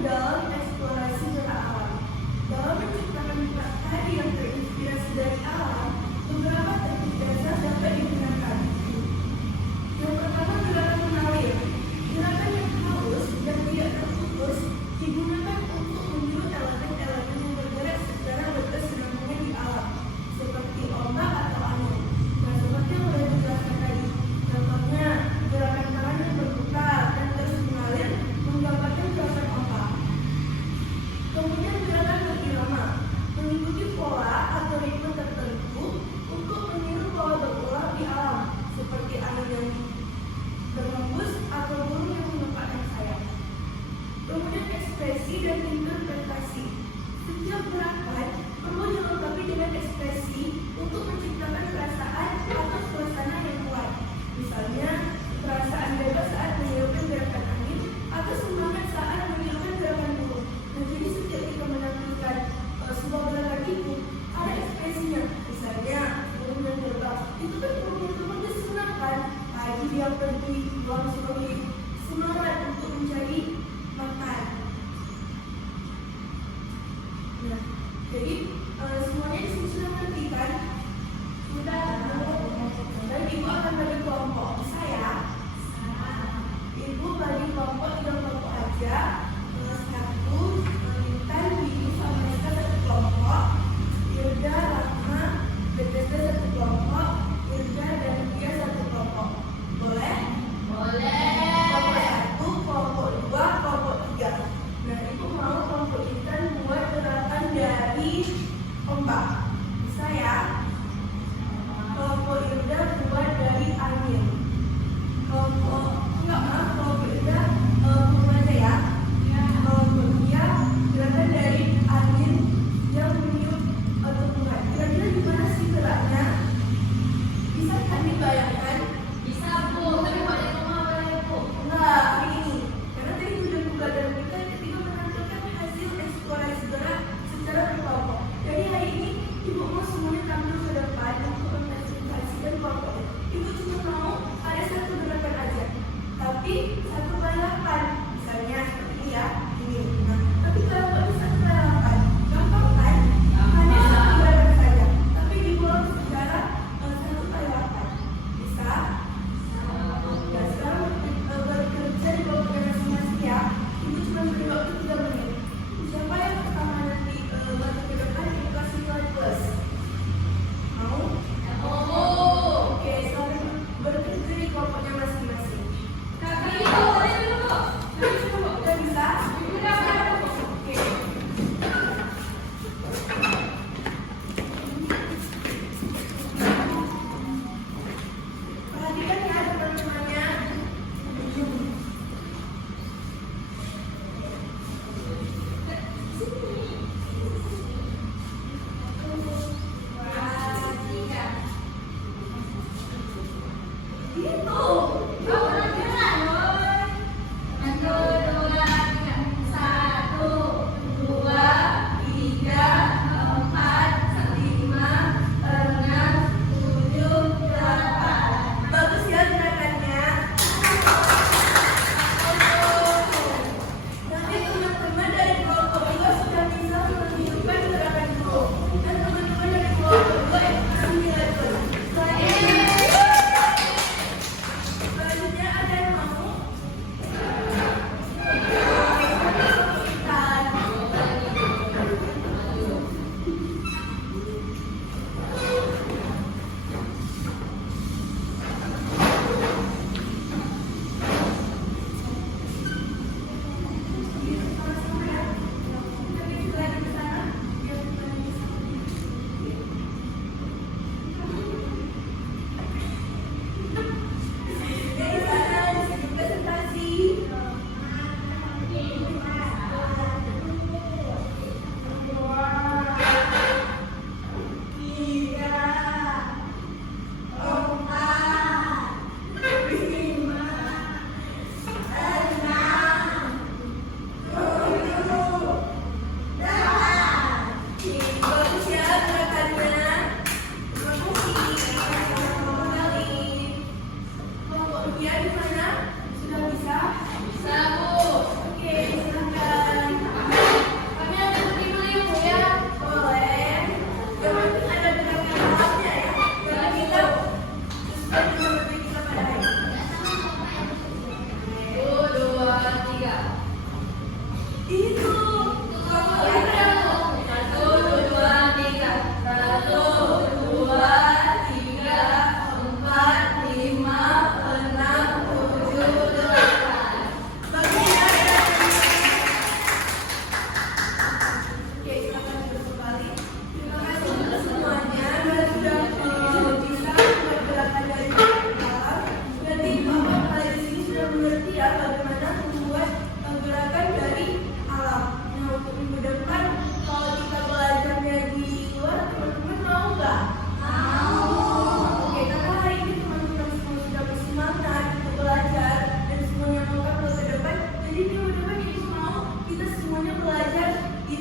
dalam eksplorasi zona alam. Dalam menciptakan tari yang terinspirasi dari alam, beberapa teknik dasar dapat digunakan. Yang pertama, gerakan mengalir. Gerakan yang halus dan tidak terputus digunakan untuk meniru elemen-elemen yang bergerak secara berkesinambungan di alam, seperti ombak atau angin. Nah, seperti yang sudah dijelaskan tadi, contohnya gerakan tangan yang berputar dan terus mengalir menggambarkan gerakan ombak. Kemudian gerakan berirama, mengikuti pola atau ritme tertentu untuk meniru pola berulang di alam, seperti angin yang berhembus atau burung yang mengepakkan sayap. Kemudian ekspresi dan interpretasi. Setiap gerakan perlu dilengkapi dengan ekspresi untuk menciptakan perasaan atau suasana yang kuat. Misalnya, perasaan bebas saat menirukan gerakan angin atau semangat saat menirukan gerakan burung. Nah, jadi setiap kita menampilkan sebuah gerakan itu ada ekspresinya. Misalnya, burung yang terbang, itu kan burung yang terbang dia senang kan? Tadi dia pergi buang sebagai semangat untuk mencari makan. Nah, jadi semuanya di sini sudah mengerti kan? Sudah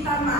pertama,